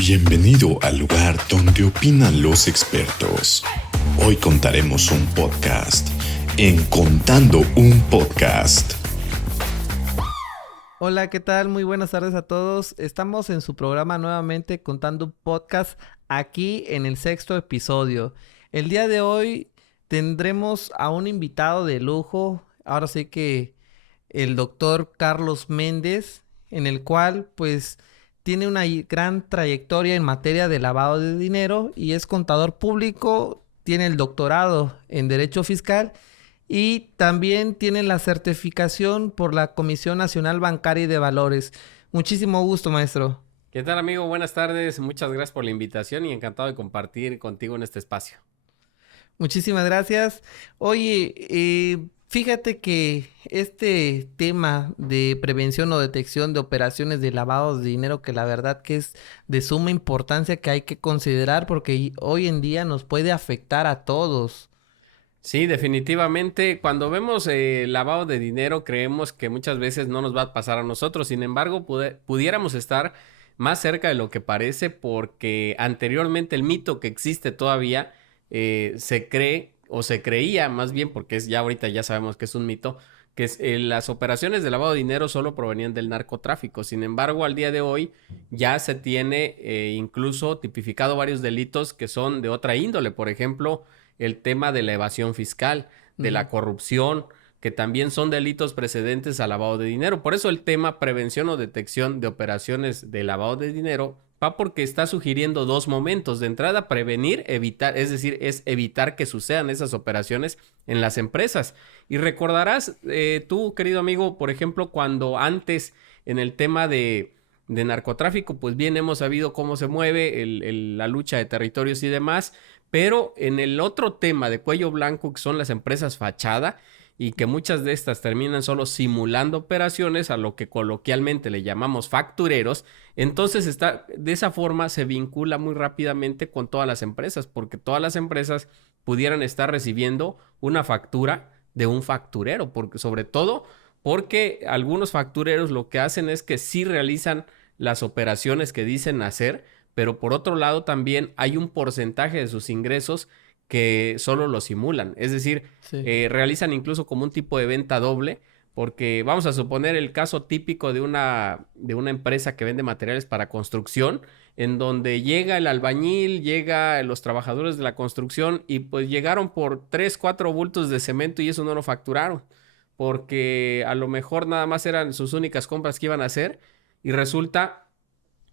Bienvenido al lugar donde opinan los expertos. Hoy contaremos un podcast en Contando un Podcast. Hola, ¿qué tal? Muy buenas tardes a todos. Estamos en su programa nuevamente Contando un Podcast aquí en el 6º episodio. El día de hoy tendremos a un invitado de lujo, ahora sí que el doctor Carlos Méndez, en el cual pues tiene una gran trayectoria en materia de lavado de dinero y es contador público, tiene el doctorado en Derecho Fiscal y también tiene la certificación por la Comisión Nacional Bancaria y de Valores. Muchísimo gusto, maestro. ¿Qué tal, amigo? Buenas tardes. Muchas gracias por la invitación y encantado de compartir contigo en este espacio. Muchísimas gracias. Oye, fíjate que este tema de prevención o detección de operaciones de lavado de dinero, que la verdad que es de suma importancia que hay que considerar porque hoy en día nos puede afectar a todos. Sí, definitivamente. Cuando vemos lavado de dinero, creemos que muchas veces no nos va a pasar a nosotros. Sin embargo, pudiéramos estar más cerca de lo que parece porque anteriormente el mito que existe todavía se cree o se creía más bien porque ya ahorita ya sabemos que es un mito, que las operaciones de lavado de dinero solo provenían del narcotráfico. Sin embargo, al día de hoy ya se tiene incluso tipificado varios delitos que son de otra índole. Por ejemplo, el tema de la evasión fiscal, de la corrupción, que también son delitos precedentes al lavado de dinero. Por eso el tema prevención o detección de operaciones de lavado de dinero va porque está sugiriendo dos momentos. De entrada, prevenir, evitar, es decir, es evitar que sucedan esas operaciones en las empresas. Y recordarás tú, querido amigo, por ejemplo, cuando antes en el tema de narcotráfico, pues bien hemos sabido cómo se mueve la lucha de territorios y demás, pero en el otro tema de cuello blanco, que son las empresas fachada, y que muchas de estas terminan solo simulando operaciones, a lo que coloquialmente le llamamos factureros, entonces de esa forma se vincula muy rápidamente con todas las empresas, porque todas las empresas pudieran estar recibiendo una factura de un facturero, porque sobre todo porque algunos factureros lo que hacen es que sí realizan las operaciones que dicen hacer, pero por otro lado también hay un porcentaje de sus ingresos que solo lo simulan, es decir, Sí. Realizan incluso como un tipo de venta doble, porque vamos a suponer el caso típico de una empresa que vende materiales para construcción, en donde llega el albañil, llega los trabajadores de la construcción y pues llegaron por 3, 4 bultos de cemento y eso no lo facturaron, porque a lo mejor nada más eran sus únicas compras que iban a hacer y resulta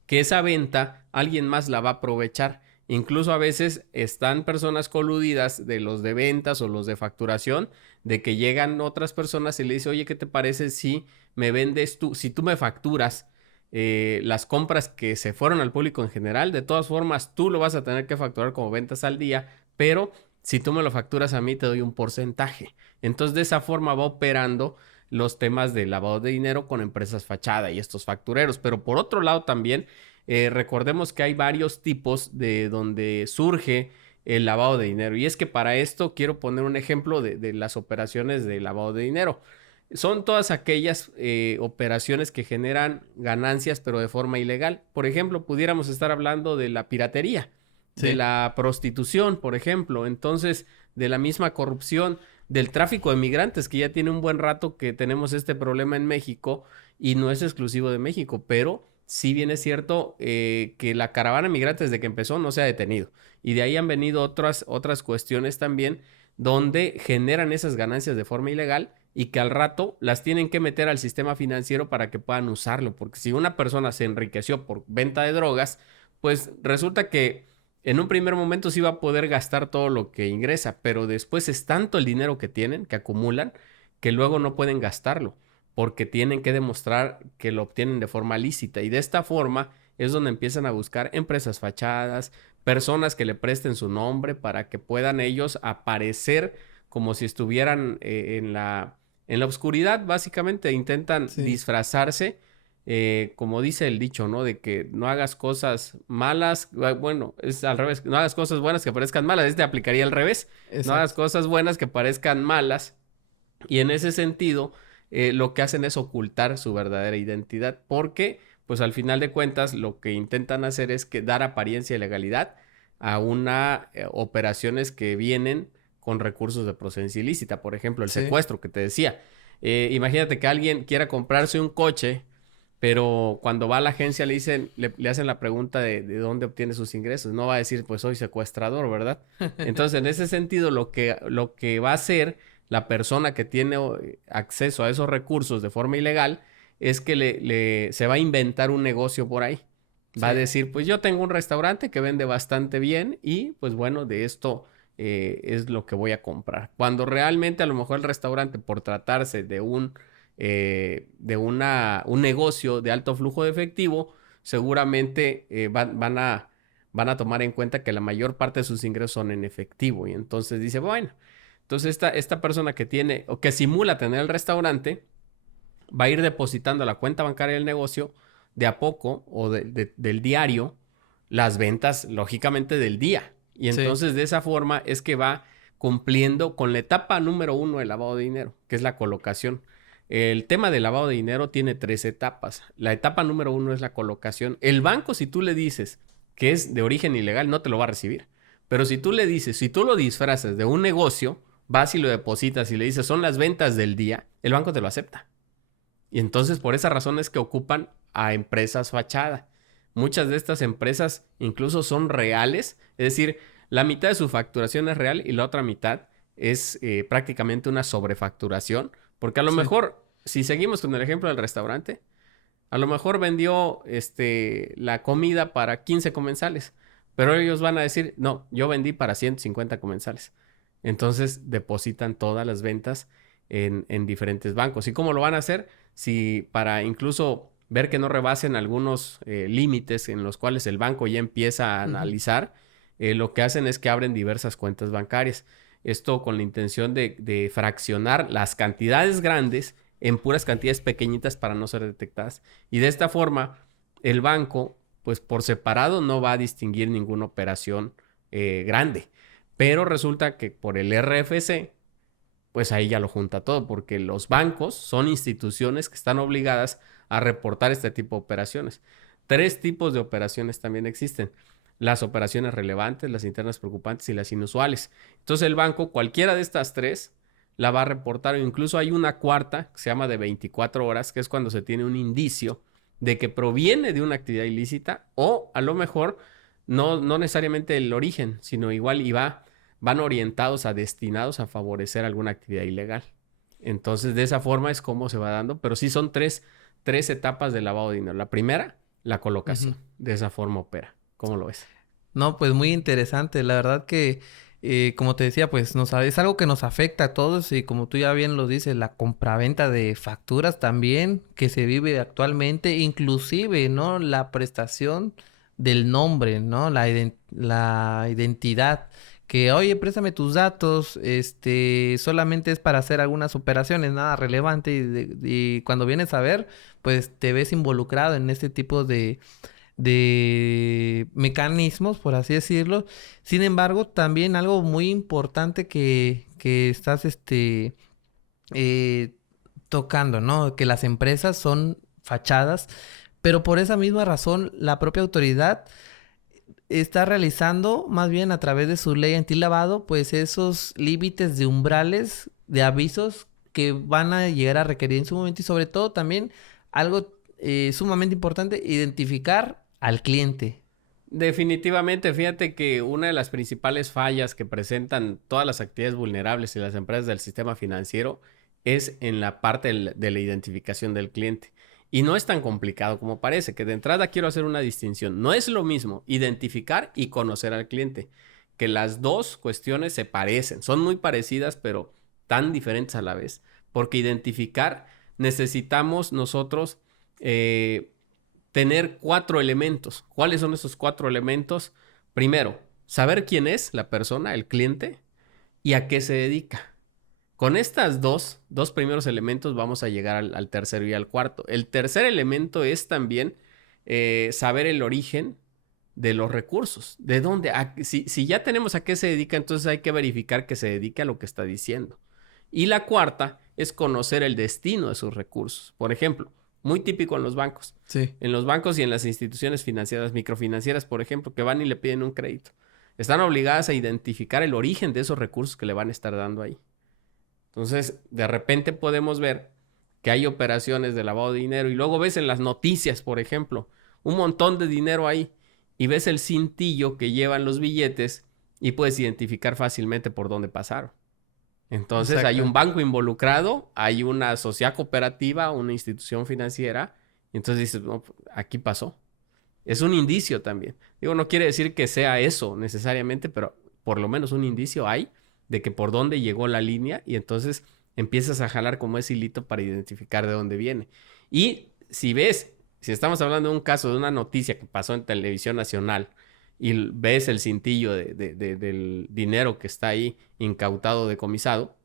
que esa venta alguien más la va a aprovechar. Incluso a veces están personas coludidas de los de ventas o los de facturación, de que llegan otras personas y le dicen, oye, ¿qué te parece si me vendes tú, si tú me facturas las compras que se fueron al público en general? De todas formas, tú lo vas a tener que facturar como ventas al día, pero si tú me lo facturas a mí, te doy un porcentaje. Entonces, de esa forma va operando los temas de lavado de dinero con empresas fachada y estos factureros. Pero por otro lado también, recordemos que hay varios tipos de donde surge el lavado de dinero. Y es que para esto quiero poner un ejemplo de las operaciones de lavado de dinero. Son todas aquellas operaciones que generan ganancias pero de forma ilegal. Por ejemplo, pudiéramos estar hablando de la piratería, de la prostitución, por ejemplo. Entonces, de la misma corrupción, del tráfico de migrantes, que ya tiene un buen rato que tenemos este problema en México y no es exclusivo de México, pero sí bien es cierto que la caravana de migrantes desde que empezó no se ha detenido y de ahí han venido otras cuestiones también donde generan esas ganancias de forma ilegal y que al rato las tienen que meter al sistema financiero para que puedan usarlo, porque si una persona se enriqueció por venta de drogas, pues resulta que en un primer momento sí va a poder gastar todo lo que ingresa, pero después es tanto el dinero que tienen, que acumulan, que luego no pueden gastarlo, porque tienen que demostrar que lo obtienen de forma lícita. Y de esta forma es donde empiezan a buscar empresas fachadas, personas que le presten su nombre para que puedan ellos aparecer como si estuvieran en la oscuridad, básicamente intentan disfrazarse como dice el dicho, ¿no? De que no hagas cosas malas, bueno, es al revés, no hagas cosas buenas que parezcan malas, este aplicaría al revés, no hagas cosas buenas que parezcan malas, y en ese sentido, lo que hacen es ocultar su verdadera identidad, porque pues al final de cuentas lo que intentan hacer es que dar apariencia de legalidad a una operaciones que vienen con recursos de procedencia ilícita. Por ejemplo, el secuestro que te decía. Imagínate que alguien quiera comprarse un coche, pero cuando va a la agencia le hacen la pregunta de dónde obtiene sus ingresos. No va a decir, pues soy secuestrador, ¿verdad? Entonces, en ese sentido, lo que va a hacer la persona que tiene acceso a esos recursos de forma ilegal es que se va a inventar un negocio por ahí. Va a decir, pues yo tengo un restaurante que vende bastante bien y pues bueno, de esto es lo que voy a comprar. Cuando realmente a lo mejor el restaurante, por tratarse de un negocio de alto flujo de efectivo, seguramente van a tomar en cuenta que la mayor parte de sus ingresos son en efectivo. Y entonces dice, bueno, entonces esta persona que tiene o que simula tener el restaurante va a ir depositando a la cuenta bancaria del negocio de a poco o del diario las ventas, lógicamente, del día. Y entonces de esa forma es que va cumpliendo con la etapa número 1 del lavado de dinero, que es la colocación. El tema del lavado de dinero tiene 3 etapas. La etapa número 1 es la colocación. El banco, si tú le dices que es de origen ilegal, no te lo va a recibir. Pero si tú le dices, si tú lo disfrazas de un negocio, vas y lo depositas y le dices, son las ventas del día, el banco te lo acepta. Y entonces por esa razón es que ocupan a empresas fachada. Muchas de estas empresas incluso son reales, es decir, la mitad de su facturación es real y la otra mitad es prácticamente una sobrefacturación, porque a lo mejor, si seguimos con el ejemplo del restaurante, a lo mejor vendió la comida para 15 comensales, pero ellos van a decir, no, yo vendí para 150 comensales. Entonces depositan todas las ventas en diferentes bancos. ¿Y cómo lo van a hacer? Si para incluso ver que no rebasen algunos límites en los cuales el banco ya empieza a analizar, lo que hacen es que abren diversas cuentas bancarias. Esto con la intención de fraccionar las cantidades grandes en puras cantidades pequeñitas para no ser detectadas. Y de esta forma, el banco, pues por separado, no va a distinguir ninguna operación grande. Pero resulta que por el RFC, pues ahí ya lo junta todo, porque los bancos son instituciones que están obligadas a reportar este tipo de operaciones. 3 tipos de operaciones también existen: las operaciones relevantes, las internas preocupantes y las inusuales. Entonces el banco, cualquiera de estas 3, la va a reportar, o incluso hay una cuarta que se llama de 24 horas, que es cuando se tiene un indicio de que proviene de una actividad ilícita, o a lo mejor no necesariamente el origen, sino igual van orientados destinados a favorecer alguna actividad ilegal. Entonces, de esa forma es como se va dando, pero sí son tres etapas de lavado de dinero. La primera, la colocación. De esa forma opera. ¿Cómo lo ves? No, pues muy interesante. La verdad que, como te decía, pues es algo que nos afecta a todos y como tú ya bien lo dices, la compraventa de facturas también que se vive actualmente, inclusive, ¿no? La prestación del nombre, ¿no? La identidad. Que, oye, préstame tus datos, solamente es para hacer algunas operaciones, nada relevante, y cuando vienes a ver, pues te ves involucrado en este tipo de mecanismos, por así decirlo. Sin embargo, también algo muy importante que estás tocando, ¿no? Que las empresas son fachadas, pero por esa misma razón, la propia autoridad está realizando, más bien a través de su ley antilavado, pues esos límites de umbrales de avisos que van a llegar a requerir en su momento, y sobre todo también algo sumamente importante, identificar al cliente. Definitivamente, fíjate que una de las principales fallas que presentan todas las actividades vulnerables y las empresas del sistema financiero es en la parte de la identificación del cliente. Y no es tan complicado como parece, que de entrada quiero hacer una distinción. No es lo mismo identificar y conocer al cliente, que las dos cuestiones se parecen, son muy parecidas, pero tan diferentes a la vez. Porque identificar necesitamos nosotros tener 4 elementos. ¿Cuáles son esos 4 elementos? Primero, saber quién es la persona, el cliente, y a qué se dedica. Con estas dos primeros elementos vamos a llegar al tercero y al cuarto. El tercer elemento es también saber el origen de los recursos. ¿De dónde? Si ya tenemos a qué se dedica, entonces hay que verificar que se dedique a lo que está diciendo. Y la cuarta es conocer el destino de sus recursos. Por ejemplo, muy típico en los bancos. Sí. En los bancos y en las instituciones financieras, microfinancieras, por ejemplo, que van y le piden un crédito. Están obligadas a identificar el origen de esos recursos que le van a estar dando ahí. Entonces, de repente podemos ver que hay operaciones de lavado de dinero y luego ves en las noticias, por ejemplo, un montón de dinero ahí y ves el cintillo que llevan los billetes y puedes identificar fácilmente por dónde pasaron. Entonces, Exacto. hay un banco involucrado, hay una sociedad cooperativa, una institución financiera, y entonces dices, no, aquí pasó. Es un indicio también. Digo, no quiere decir que sea eso necesariamente, pero por lo menos un indicio hay de que por dónde llegó la línea y entonces empiezas a jalar como ese hilito para identificar de dónde viene. Y si estamos hablando de un caso, de una noticia que pasó en televisión nacional y ves el cintillo del dinero que está ahí incautado, decomisado,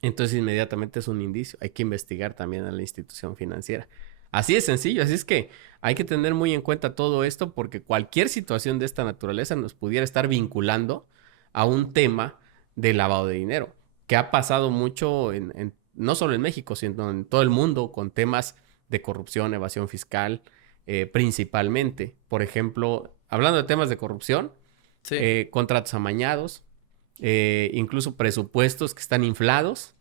entonces inmediatamente es un indicio. Hay que investigar también a la institución financiera. Así es sencillo, así es que hay que tener muy en cuenta todo esto porque cualquier situación de esta naturaleza nos pudiera estar vinculando a un tema de lavado de dinero, que ha pasado mucho no solo en México, sino en todo el mundo con temas de corrupción, evasión fiscal, principalmente. Por ejemplo, hablando de temas de corrupción, Sí. contratos amañados, incluso presupuestos que están inflados,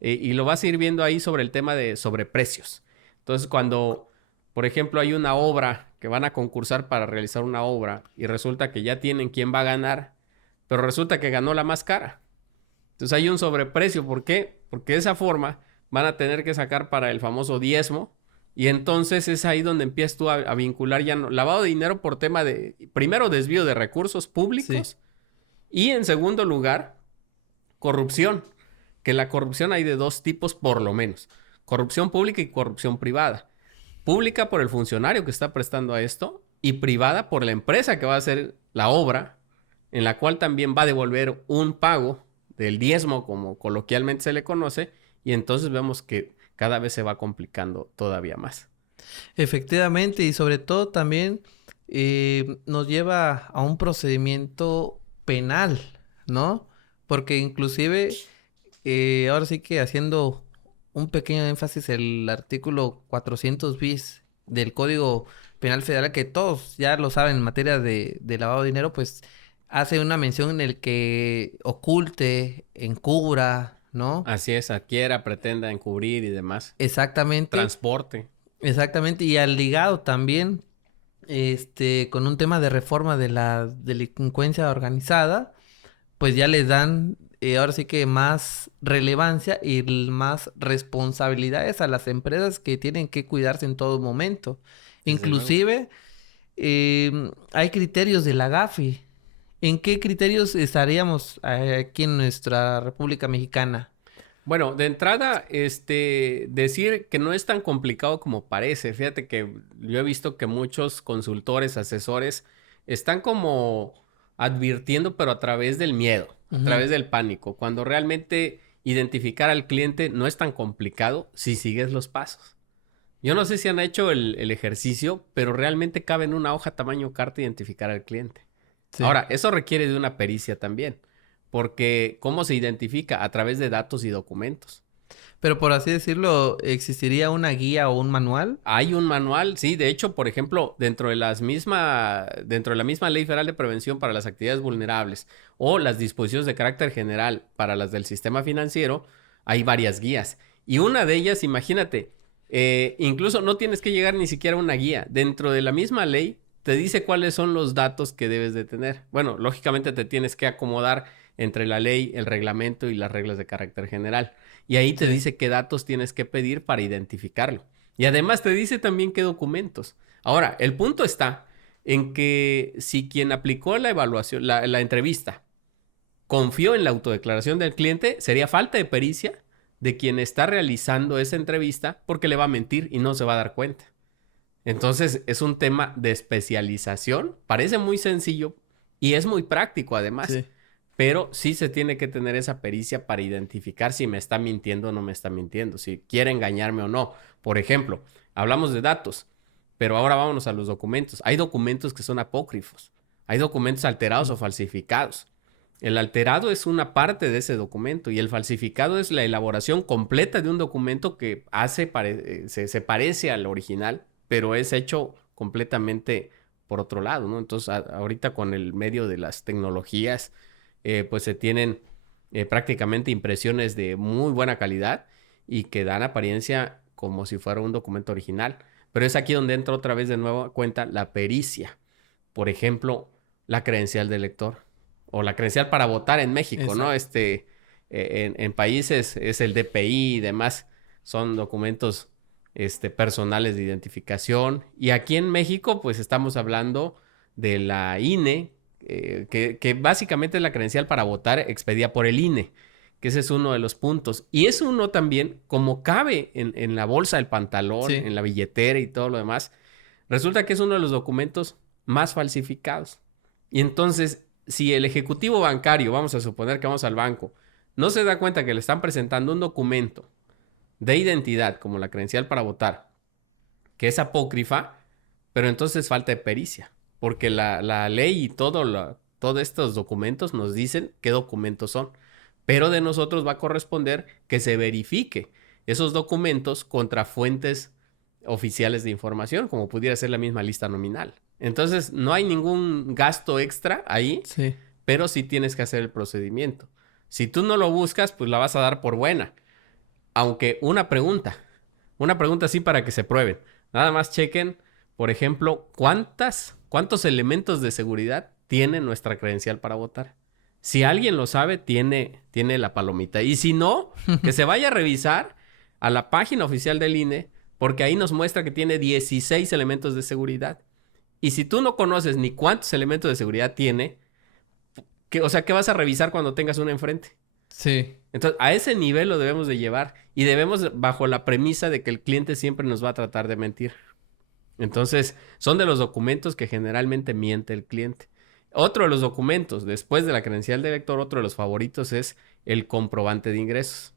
y lo vas a ir viendo ahí sobre el tema de sobreprecios. Entonces, cuando, por ejemplo, hay una obra que van a concursar para realizar una obra y resulta que ya tienen quién va a ganar, pero resulta que ganó la más cara. Entonces hay un sobreprecio. ¿Por qué? Porque de esa forma van a tener que sacar para el famoso diezmo y entonces es ahí donde empiezas tú a vincular ya lavado de dinero por tema de, primero, desvío de recursos públicos. Sí. Y en segundo lugar, corrupción. Que la corrupción hay de dos tipos por lo menos. Corrupción pública y corrupción privada. Pública por el funcionario que está prestando a esto y privada por la empresa que va a hacer la obra, en la cual también va a devolver un pago del diezmo, como coloquialmente se le conoce, y entonces vemos que cada vez se va complicando todavía más. Efectivamente, y sobre todo también nos lleva a un procedimiento penal, ¿no? Porque inclusive, ahora sí que haciendo un pequeño énfasis, el artículo 400 bis del Código Penal Federal, que todos ya lo saben en materia de lavado de dinero, pues hace una mención en el que oculte, encubra, ¿no? Así es, adquiera, pretenda encubrir y demás. Exactamente. Transporte. Exactamente, y al ligado también, con un tema de reforma de la delincuencia organizada, pues ya les dan, ahora sí que más relevancia y más responsabilidades a las empresas que tienen que cuidarse en todo momento. Desde luego. Inclusive, hay criterios de la GAFI. ¿En qué criterios estaríamos aquí en nuestra República Mexicana? Bueno, de entrada, decir que no es tan complicado como parece. Fíjate que yo he visto que muchos consultores, asesores, están como advirtiendo, pero a través del miedo, a través del pánico, cuando realmente identificar al cliente no es tan complicado si sigues los pasos. Yo no sé si han hecho el ejercicio, pero realmente cabe en una hoja tamaño carta identificar al cliente. Sí. Ahora, eso requiere de una pericia también. Porque, ¿cómo se identifica? A través de datos y documentos. Pero por así decirlo, ¿existiría una guía o un manual? Hay un manual, sí. De hecho, por ejemplo, dentro de la misma Ley Federal de Prevención para las Actividades Vulnerables o las disposiciones de carácter general para las del sistema financiero, hay varias guías. Y una de ellas, imagínate, incluso no tienes que llegar ni siquiera a una guía. Dentro de la misma ley te dice cuáles son los datos que debes de tener. Bueno, lógicamente te tienes que acomodar entre la ley, el reglamento y las reglas de carácter general. Y ahí te dice qué datos tienes que pedir para identificarlo. Y además te dice también qué documentos. Ahora, el punto está en que si quien aplicó la evaluación, la entrevista, confió en la autodeclaración del cliente, sería falta de pericia de quien está realizando esa entrevista porque le va a mentir y no se va a dar cuenta. Entonces, es un tema de especialización. Parece muy sencillo y es muy práctico además. Sí. Pero sí se tiene que tener esa pericia para identificar si me está mintiendo o no me está mintiendo, si quiere engañarme o no. Por ejemplo, hablamos de datos, pero ahora vámonos a los documentos. Hay documentos que son apócrifos, hay documentos alterados o falsificados. El alterado es una parte de ese documento y el falsificado es la elaboración completa de un documento que se parece al original, pero es hecho completamente por otro lado, ¿no? Entonces, ahorita con el medio de las tecnologías, pues se tienen prácticamente impresiones de muy buena calidad y que dan apariencia como si fuera un documento original. Pero es aquí donde entra otra vez de nuevo cuenta la pericia. Por ejemplo, la credencial del lector o la credencial para votar en México, Exacto. ¿no? En países es el DPI y demás, son documentos personales de identificación. Y aquí en México, pues estamos hablando de la INE, que básicamente es la credencial para votar expedida por el INE, que ese es uno de los puntos. Y es uno también, como cabe en la bolsa del pantalón, Sí. en la billetera y todo lo demás, resulta que es uno de los documentos más falsificados. Y entonces, si el ejecutivo bancario, vamos a suponer que vamos al banco, no se da cuenta que le están presentando un documento de identidad, como la credencial para votar, que es apócrifa, pero entonces falta de pericia, porque la ley y todos estos documentos nos dicen qué documentos son, pero de nosotros va a corresponder que se verifique esos documentos contra fuentes oficiales de información, como pudiera ser la misma lista nominal. Entonces, no hay ningún gasto extra ahí, Sí. pero sí tienes que hacer el procedimiento. Si tú no lo buscas, pues la vas a dar por buena. Aunque una pregunta sí para que se prueben. Nada más chequen, por ejemplo, cuántos elementos de seguridad tiene nuestra credencial para votar. Si alguien lo sabe, tiene la palomita. Y si no, que se vaya a revisar a la página oficial del INE, porque ahí nos muestra que tiene 16 elementos de seguridad. Y si tú no conoces ni cuántos elementos de seguridad tiene, ¿qué vas a revisar cuando tengas uno enfrente? Sí. Entonces, a ese nivel lo debemos de llevar y debemos bajo la premisa de que el cliente siempre nos va a tratar de mentir. Entonces, son de los documentos que generalmente miente el cliente. Otro de los documentos, después de la credencial de lector, otro de los favoritos es el comprobante de ingresos.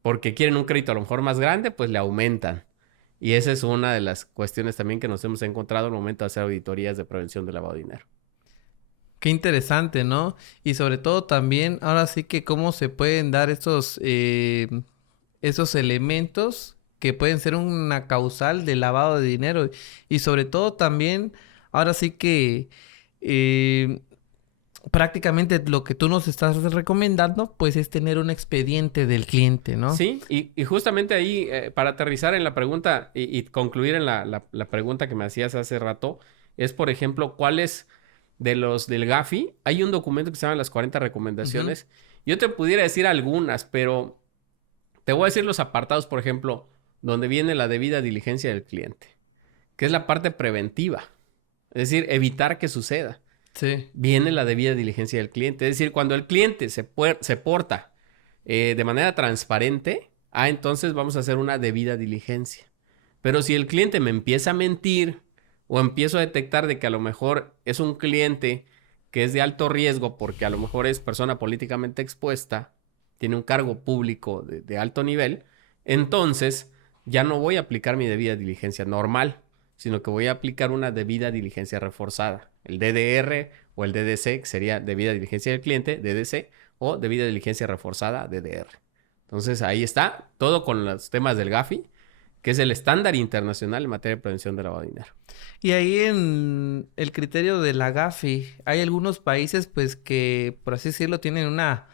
Porque quieren un crédito a lo mejor más grande, pues le aumentan. Y esa es una de las cuestiones también que nos hemos encontrado al momento de hacer auditorías de prevención de lavado de dinero. Qué interesante, ¿no? Y sobre todo también, ahora sí que cómo se pueden dar esos elementos que pueden ser una causal de lavado de dinero. Y sobre todo también, ahora sí que prácticamente lo que tú nos estás recomendando, pues es tener un expediente del cliente, ¿no? Sí, y justamente ahí, para aterrizar en la pregunta y concluir en la pregunta que me hacías hace rato, es, por ejemplo, ¿cuáles de los del Gafi? Hay un documento que se llama las 40 recomendaciones. Yo te pudiera decir algunas, pero te voy a decir los apartados, por ejemplo, donde viene la debida diligencia del cliente, que es la parte preventiva, es decir, evitar que suceda. Sí. Viene la debida diligencia del cliente, es decir, cuando el cliente se porta de manera transparente, entonces vamos a hacer una debida diligencia. Pero si el cliente me empieza a mentir o empiezo a detectar de que a lo mejor es un cliente que es de alto riesgo porque a lo mejor es persona políticamente expuesta, tiene un cargo público de alto nivel, entonces ya no voy a aplicar mi debida diligencia normal, sino que voy a aplicar una debida diligencia reforzada. El DDR o el DDC, que sería debida diligencia del cliente, DDC, o debida diligencia reforzada, DDR. Entonces ahí está, todo con los temas del Gafi, que es el estándar internacional en materia de prevención de lavado de dinero. Y ahí en el criterio de la Gafi, hay algunos países pues que, por así decirlo, tienen una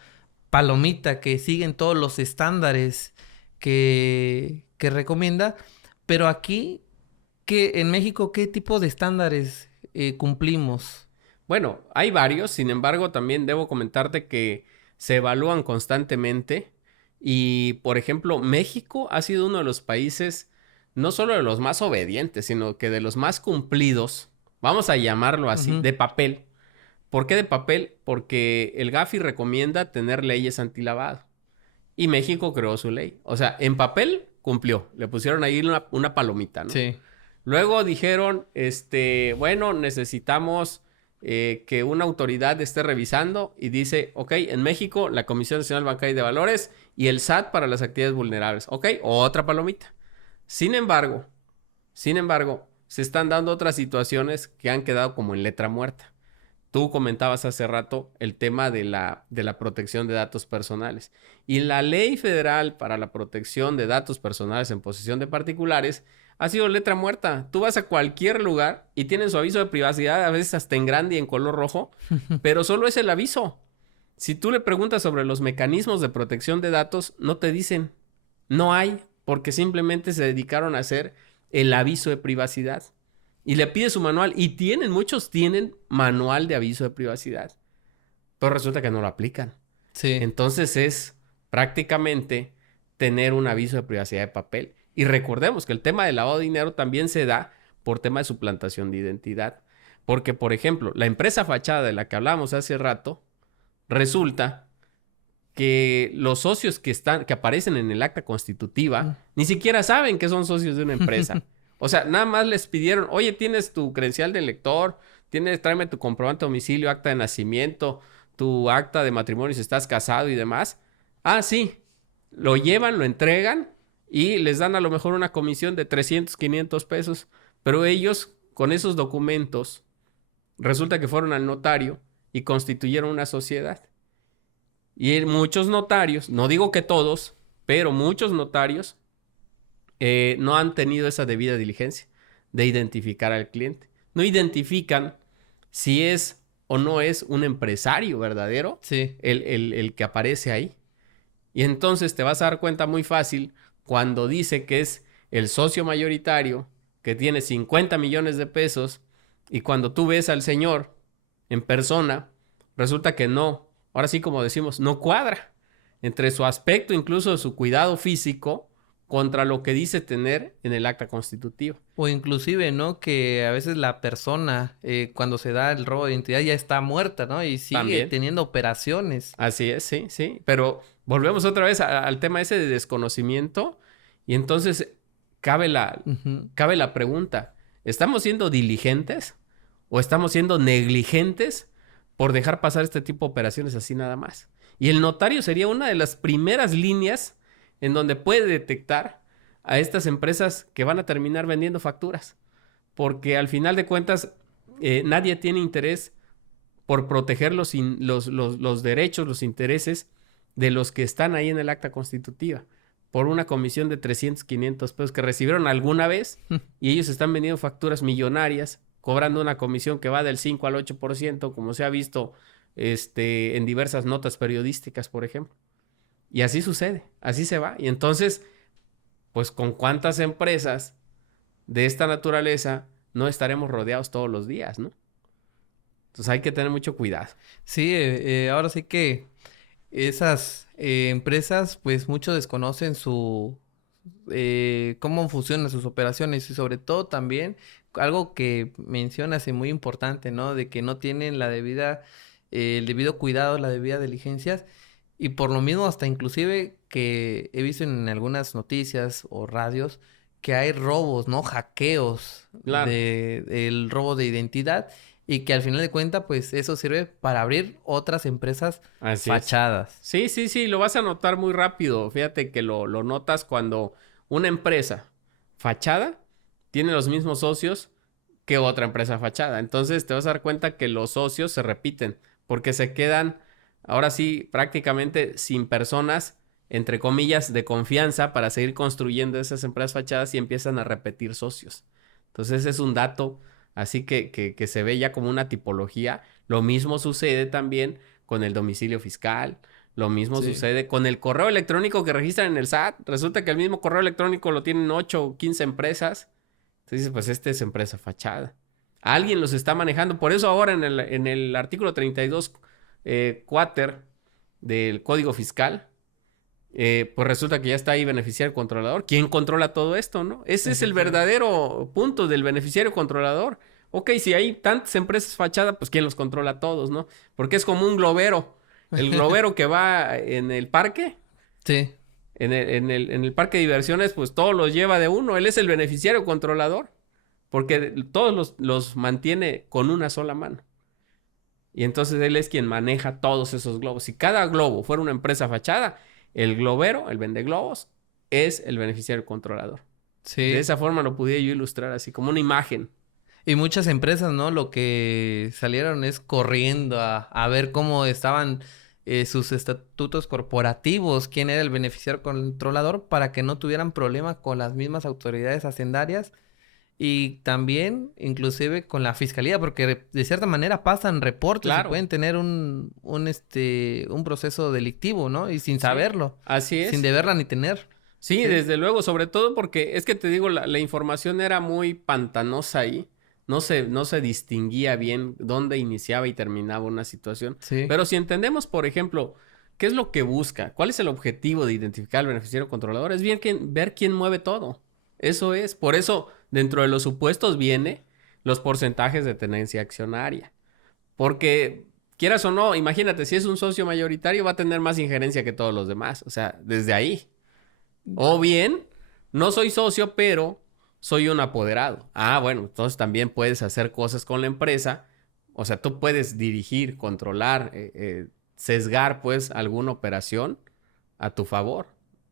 palomita que siguen todos los estándares que recomienda, pero aquí, en México, ¿qué tipo de estándares cumplimos? Bueno, hay varios, sin embargo, también debo comentarte que se evalúan constantemente y, por ejemplo, México ha sido uno de los países, no solo de los más obedientes, sino que de los más cumplidos, vamos a llamarlo así, de papel. ¿Por qué de papel? Porque el Gafi recomienda tener leyes antilavado y México creó su ley. O sea, en papel cumplió, le pusieron ahí una palomita, ¿no? Sí. Luego dijeron, bueno, necesitamos que una autoridad esté revisando y dice, ok, en México la Comisión Nacional Bancaria y de Valores y el SAT para las actividades vulnerables. Ok, otra palomita. Sin embargo, se están dando otras situaciones que han quedado como en letra muerta. tú comentabas hace rato el tema de la protección de datos personales. Y la Ley Federal para la Protección de Datos Personales en posesión de particulares ha sido letra muerta. Tú vas a cualquier lugar y tienen su aviso de privacidad, a veces hasta en grande y en color rojo, pero solo es el aviso. Si tú le preguntas sobre los mecanismos de protección de datos, no te dicen. No hay, porque simplemente se dedicaron a hacer el aviso de privacidad. Y le pide su manual. Y muchos tienen manual de aviso de privacidad. Pero resulta que no lo aplican. Sí. Entonces es prácticamente tener un aviso de privacidad de papel. Y recordemos que el tema del lavado de dinero también se da por tema de suplantación de identidad. Porque, por ejemplo, la empresa fachada de la que hablábamos hace rato, resulta que los socios que aparecen en el acta constitutiva ni siquiera saben que son socios de una empresa. O sea, nada más les pidieron, oye, ¿tienes tu credencial de lector? Tráeme tu comprobante de domicilio, acta de nacimiento, tu acta de matrimonio si estás casado y demás. Ah, sí. Lo llevan, lo entregan y les dan a lo mejor una comisión de 300, 500 pesos. Pero ellos, con esos documentos, resulta que fueron al notario y constituyeron una sociedad. Y muchos notarios, no digo que todos, pero muchos notarios no han tenido esa debida diligencia de identificar al cliente. No identifican si es o no es un empresario verdadero, Sí. el que aparece ahí. Y entonces te vas a dar cuenta muy fácil cuando dice que es el socio mayoritario que tiene 50 millones de pesos y cuando tú ves al señor en persona, resulta que no. Ahora sí, como decimos, no cuadra entre su aspecto, incluso su cuidado físico, contra lo que dice tener en el acta constitutiva. O inclusive, ¿no? Que a veces la persona, cuando se da el robo de identidad, ya está muerta, ¿no? Y sigue También. teniendo operaciones. Así es, sí, sí. Pero volvemos otra vez al tema ese de desconocimiento. Y entonces cabe la pregunta, ¿estamos siendo diligentes o estamos siendo negligentes por dejar pasar este tipo de operaciones así nada más? Y el notario sería una de las primeras líneas en donde puede detectar a estas empresas que van a terminar vendiendo facturas. Porque al final de cuentas, nadie tiene interés por proteger los derechos, los intereses de los que están ahí en el acta constitutiva. Por una comisión de 300, 500 pesos que recibieron alguna vez y ellos están vendiendo facturas millonarias, cobrando una comisión que va del 5 al 8%, como se ha visto en diversas notas periodísticas, por ejemplo. Y así sucede, así se va. Y entonces, pues, ¿con cuántas empresas de esta naturaleza no estaremos rodeados todos los días, no? Entonces hay que tener mucho cuidado. Sí, ahora sí que esas empresas, pues muchos desconocen cómo funcionan sus operaciones y sobre todo también algo que mencionas y muy importante, ¿no? De que no tienen el debido cuidado, la debida diligencias y por lo mismo hasta inclusive que he visto en algunas noticias o radios que hay robos, ¿no? Hackeos Claro. del robo de identidad. Y que al final de cuentas, pues eso sirve para abrir otras empresas Así es. fachadas. Sí, sí, sí, lo vas a notar muy rápido. Fíjate que lo notas cuando una empresa fachada tiene los mismos socios que otra empresa fachada. Entonces te vas a dar cuenta que los socios se repiten porque se quedan, ahora sí, prácticamente sin personas, entre comillas, de confianza para seguir construyendo esas empresas fachadas y empiezan a repetir socios. Entonces ese es un dato. Así que se ve ya como una tipología. Lo mismo sucede también con el domicilio fiscal. Lo mismo sucede con el correo electrónico que registran en el SAT. Resulta que el mismo correo electrónico lo tienen 8 o 15 empresas. Entonces, pues es empresa fachada. Alguien los está manejando. Por eso ahora en el artículo 32 quater del Código Fiscal, pues resulta que ya está ahí beneficiario controlador. ¿Quién controla todo esto, no? Ese es el verdadero punto del beneficiario controlador. Ok, si hay tantas empresas fachadas, pues ¿quién los controla todos, no? Porque es como un globero. El globero que va en el parque. Sí. En el parque de diversiones, pues todo los lleva de uno. Él es el beneficiario controlador. Porque todos los mantiene con una sola mano. Y entonces él es quien maneja todos esos globos. Si cada globo fuera una empresa fachada, el globero, el vendeglobos, es el beneficiario controlador. Sí. De esa forma lo pudiera yo ilustrar así, como una imagen. Y muchas empresas, ¿no? Lo que salieron es corriendo a ver cómo estaban sus estatutos corporativos, quién era el beneficiario controlador, para que no tuvieran problema con las mismas autoridades hacendarias y también, inclusive, con la fiscalía, porque de cierta manera pasan reportes y Claro. pueden tener un proceso delictivo, ¿no? Y sin Sí, saberlo, así es. sin deberla ni tener. Sí, Sí. desde luego, sobre todo porque es que te digo, la información era muy pantanosa ahí. No se distinguía bien dónde iniciaba y terminaba una situación. Sí. Pero si entendemos, por ejemplo, qué es lo que busca, cuál es el objetivo de identificar al beneficiario controlador, es bien ver quién mueve todo. Eso es. Por eso, dentro de los supuestos viene los porcentajes de tenencia accionaria. Porque, quieras o no, imagínate, si es un socio mayoritario, va a tener más injerencia que todos los demás. O sea, desde ahí. O bien, no soy socio, pero soy un apoderado. Ah, bueno, entonces también puedes hacer cosas con la empresa. O sea, tú puedes dirigir, controlar, sesgar, pues, alguna operación a tu favor.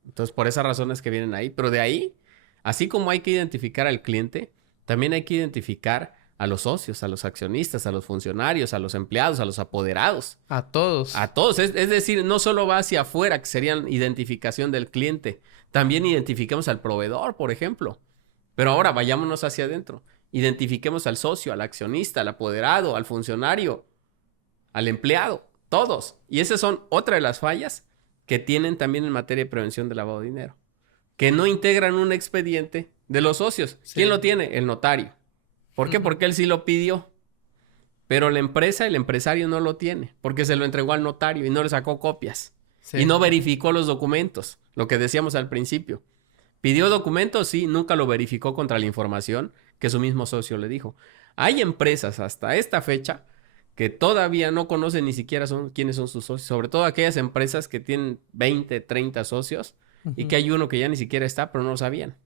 Entonces, por esas razones que vienen ahí. Pero de ahí, así como hay que identificar al cliente, también hay que identificar a los socios, a los accionistas, a los funcionarios, a los empleados, a los apoderados. A todos. A todos, es decir, no solo va hacia afuera, que serían identificación del cliente, también identifiquemos al proveedor, por ejemplo. Pero ahora vayámonos hacia adentro. Identifiquemos al socio, al accionista, al apoderado, al funcionario, al empleado, todos. Y esas son otra de las fallas que tienen también en materia de prevención de lavado de dinero. Que no integran un expediente de los socios. Sí. ¿Quién lo tiene? El notario. ¿Por qué? Porque él sí lo pidió. Pero la empresa, el empresario no lo tiene, porque se lo entregó al notario y no le sacó copias. Sí. Y no verificó los documentos, lo que decíamos al principio. Pidió documentos, sí, nunca lo verificó contra la información que su mismo socio le dijo. Hay empresas hasta esta fecha que todavía no conocen ni siquiera quiénes son sus socios, sobre todo aquellas empresas que tienen 20, 30 socios y que hay uno que ya ni siquiera está, pero no lo sabían.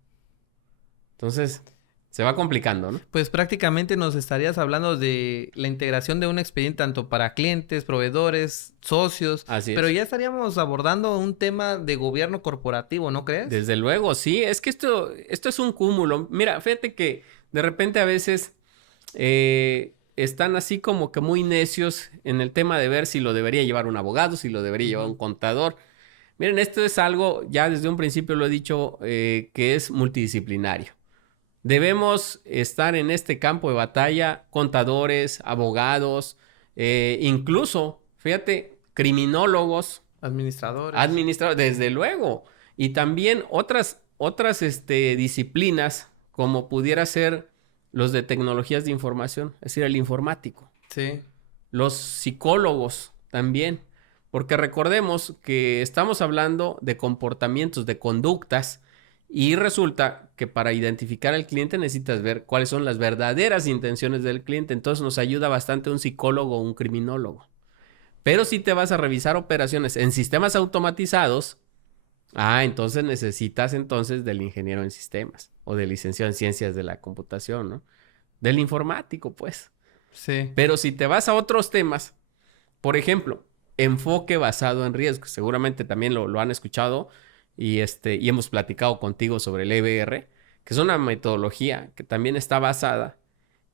Entonces, se va complicando, ¿no? Pues prácticamente nos estarías hablando de la integración de un expediente tanto para clientes, proveedores, socios. Así es. Pero ya estaríamos abordando un tema de gobierno corporativo, ¿no crees? Desde luego, sí. Es que esto es un cúmulo. Mira, fíjate que de repente a veces están así como que muy necios en el tema de ver si lo debería llevar un abogado, si lo debería llevar un contador. Miren, esto es algo, ya desde un principio lo he dicho, que es multidisciplinario. Debemos estar en este campo de batalla contadores, abogados, incluso, fíjate, criminólogos, Administradores. desde luego. Y también otras disciplinas, como pudiera ser los de tecnologías de información, es decir, el informático. Sí. Los psicólogos también. Porque recordemos que estamos hablando de comportamientos, de conductas, y resulta que para identificar al cliente necesitas ver cuáles son las verdaderas intenciones del cliente. Entonces nos ayuda bastante un psicólogo o un criminólogo. Pero si te vas a revisar operaciones en sistemas automatizados, entonces necesitas entonces del ingeniero en sistemas o del licenciado en ciencias de la computación, ¿no? Del informático, pues. Sí. Pero si te vas a otros temas, por ejemplo, enfoque basado en riesgo, seguramente también lo han escuchado y hemos platicado contigo sobre el EBR, que es una metodología que también está basada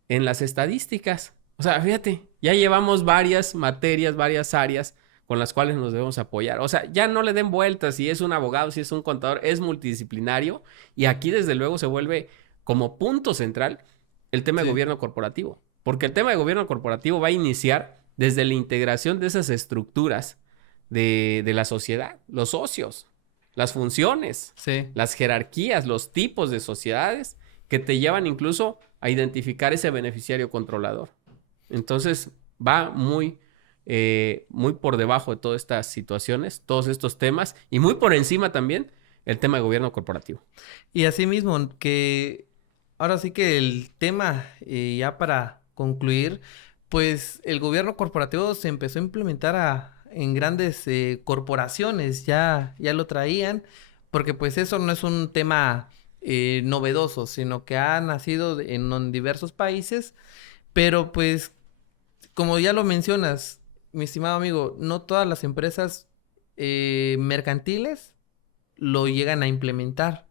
en las estadísticas. O sea, fíjate, ya llevamos varias materias, varias áreas con las cuales nos debemos apoyar. O sea, ya no le den vueltas si es un abogado, si es un contador, es multidisciplinario y aquí desde luego se vuelve como punto central el tema de gobierno corporativo. Porque el tema de gobierno corporativo va a iniciar desde la integración de esas estructuras de la sociedad, los socios, las funciones, las jerarquías, los tipos de sociedades que te llevan incluso a identificar ese beneficiario controlador. Entonces va muy por debajo de todas estas situaciones, todos estos temas y muy por encima también el tema de gobierno corporativo. Y asimismo, que ahora sí que el tema, ya para concluir, pues el gobierno corporativo se empezó a implementar en grandes corporaciones, ya lo traían, porque pues eso no es un tema novedoso, sino que ha nacido en diversos países, pero pues como ya lo mencionas, mi estimado amigo, no todas las empresas mercantiles lo llegan a implementar.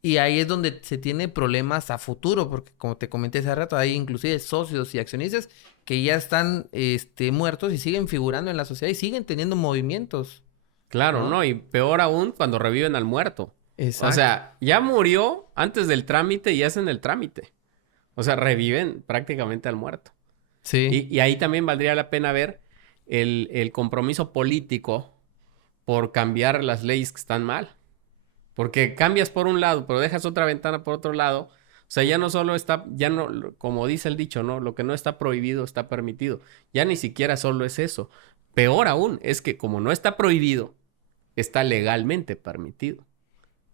Y ahí es donde se tiene problemas a futuro, porque como te comenté hace rato, hay inclusive socios y accionistas que ya están muertos y siguen figurando en la sociedad y siguen teniendo movimientos. Claro, ¿no? Y peor aún cuando reviven al muerto. Exacto. O sea, ya murió antes del trámite y hacen el trámite. O sea, reviven prácticamente al muerto. Sí. Y ahí también valdría la pena ver el compromiso político por cambiar las leyes que están mal. Porque cambias por un lado, pero dejas otra ventana por otro lado. O sea, ya no solo está, ya no, como dice el dicho, ¿no? Lo que no está prohibido está permitido. Ya ni siquiera solo es eso. Peor aún, es que como no está prohibido, está legalmente permitido.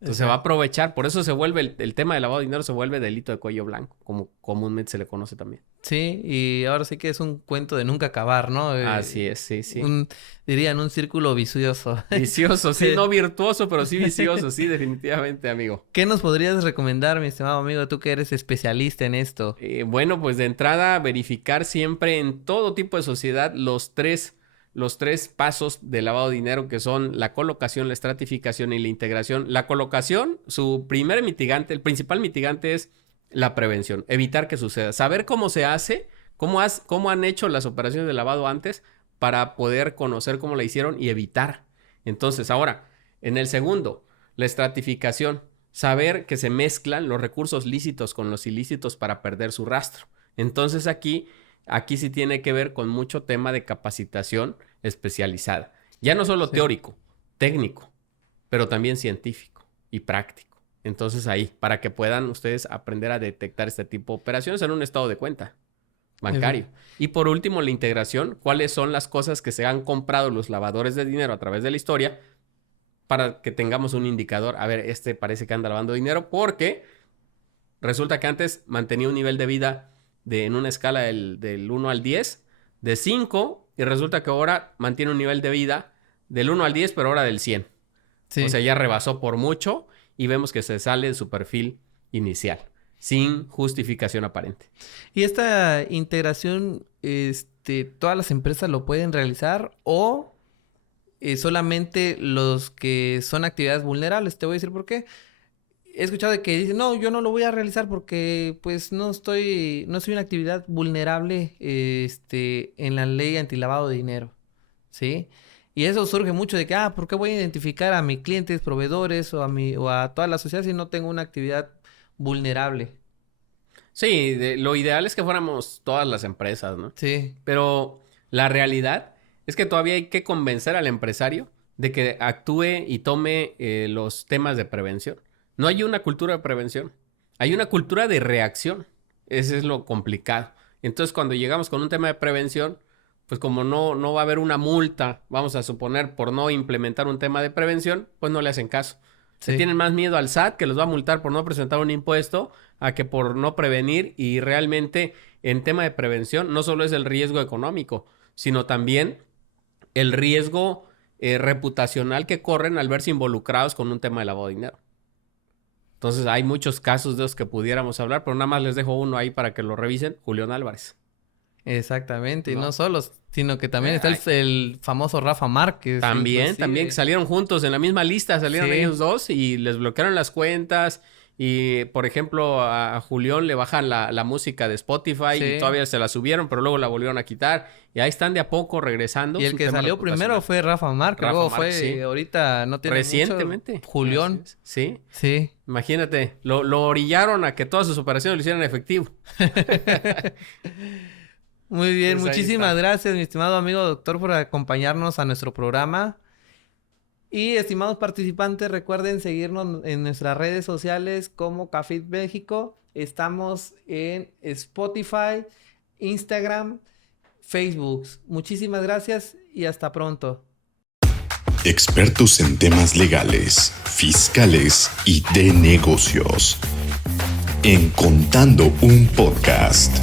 Entonces se va a aprovechar. Por eso se vuelve el tema del lavado de dinero, se vuelve delito de cuello blanco, como comúnmente se le conoce también. Sí, y ahora sí que es un cuento de nunca acabar, ¿no? Así es, sí. Dirían un círculo vicioso. Vicioso, sí, no virtuoso, pero sí vicioso, sí, definitivamente, amigo. ¿Qué nos podrías recomendar, mi estimado amigo, tú que eres especialista en esto? Bueno, pues de entrada, verificar siempre en todo tipo de sociedad los tres pasos de lavado de dinero, que son la colocación, la estratificación y la integración. La colocación, su primer mitigante, el principal mitigante es la prevención, evitar que suceda, saber cómo se hace, cómo han hecho las operaciones de lavado antes para poder conocer cómo la hicieron y evitar. Entonces, ahora, en el segundo, la estratificación, saber que se mezclan los recursos lícitos con los ilícitos para perder su rastro. Entonces, aquí sí tiene que ver con mucho tema de capacitación especializada. Ya no solo teórico, técnico, pero también científico y práctico. Entonces ahí, para que puedan ustedes aprender a detectar este tipo de operaciones en un estado de cuenta bancario. Y por último, la integración. ¿Cuáles son las cosas que se han comprado los lavadores de dinero a través de la historia para que tengamos un indicador? A ver, parece que anda lavando dinero porque resulta que antes mantenía un nivel de vida en una escala del 1 al 10, de 5, y resulta que ahora mantiene un nivel de vida del 1 al 10, pero ahora del 100. Sí. O sea, ya rebasó por mucho y vemos que se sale de su perfil inicial, sin justificación aparente. ¿Y esta integración, todas las empresas lo pueden realizar o solamente los que son actividades vulnerables? Te voy a decir por qué. He escuchado de que dicen, no, yo no lo voy a realizar porque pues no soy una actividad vulnerable en la ley antilavado de dinero, ¿sí? Y eso surge mucho de que, ¿por qué voy a identificar a mis clientes, proveedores o a toda la sociedad si no tengo una actividad vulnerable? Sí, lo ideal es que fuéramos todas las empresas, ¿no? Sí. Pero la realidad es que todavía hay que convencer al empresario de que actúe y tome los temas de prevención. No hay una cultura de prevención, hay una cultura de reacción. Ese es lo complicado. Entonces, cuando llegamos con un tema de prevención, pues como no va a haber una multa, vamos a suponer, por no implementar un tema de prevención, pues no le hacen caso. Sí. Se tienen más miedo al SAT, que los va a multar por no presentar un impuesto, a que por no prevenir. Y realmente, en tema de prevención, no solo es el riesgo económico, sino también el riesgo reputacional que corren al verse involucrados con un tema de lavado de dinero. Entonces, hay muchos casos de los que pudiéramos hablar, pero nada más les dejo uno ahí para que lo revisen. Julián Álvarez. Exactamente, y no solo, sino que también está el famoso Rafa Márquez. También, que salieron juntos en la misma lista, salieron ellos dos y les bloquearon las cuentas. Y, por ejemplo, a Julián le bajan la música de Spotify y todavía se la subieron, pero luego la volvieron a quitar. Y ahí están de a poco regresando. Y el que salió primero fue Rafa Márquez, luego fue, ahorita no tiene recientemente. Mucho, Julián. Sí. Imagínate, lo orillaron a que todas sus operaciones lo hicieran efectivo. Muy bien, pues muchísimas gracias, mi estimado amigo doctor, por acompañarnos a nuestro programa. Y estimados participantes, recuerden seguirnos en nuestras redes sociales como CAFIT México. Estamos en Spotify, Instagram, Facebook. Muchísimas gracias y hasta pronto. Expertos en temas legales, fiscales y de negocios. En Contando un Podcast.